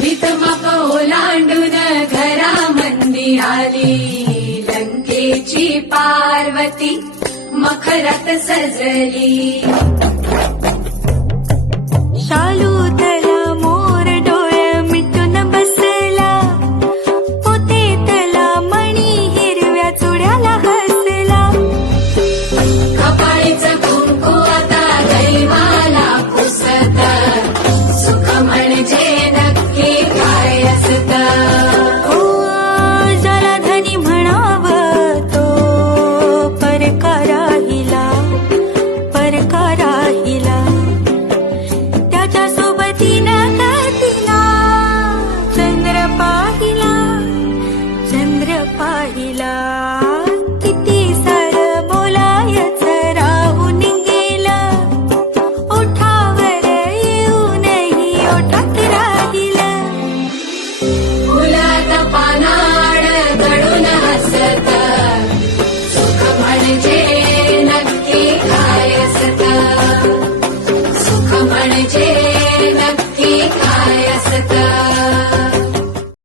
भीतमाप ओलांडून घरामंदी आली, लंकेची पार्वती मखरात सजली. शालू तला मोर डोळे मिटून बसला, पोते तला मणी हिरव्या चुड्याला हसला. कपाळीचं कुंकू आता दैवाला पुसत, सुख म्हणजे नक्की काय असत. हो ज्याला धनी म्हणावं तो परका राहिला, परका राहिला. त्याच्या सोबतीनं तिला चंद्र पाहिला, चंद्र पाहिला. किती सारं बोलायचं राहून गेलं, ओठावर येऊनही ओठात राहिलं. फुलात पानाड गडून हसत, सुख म्हणजे नक्की काय असत. सुख म्हणजे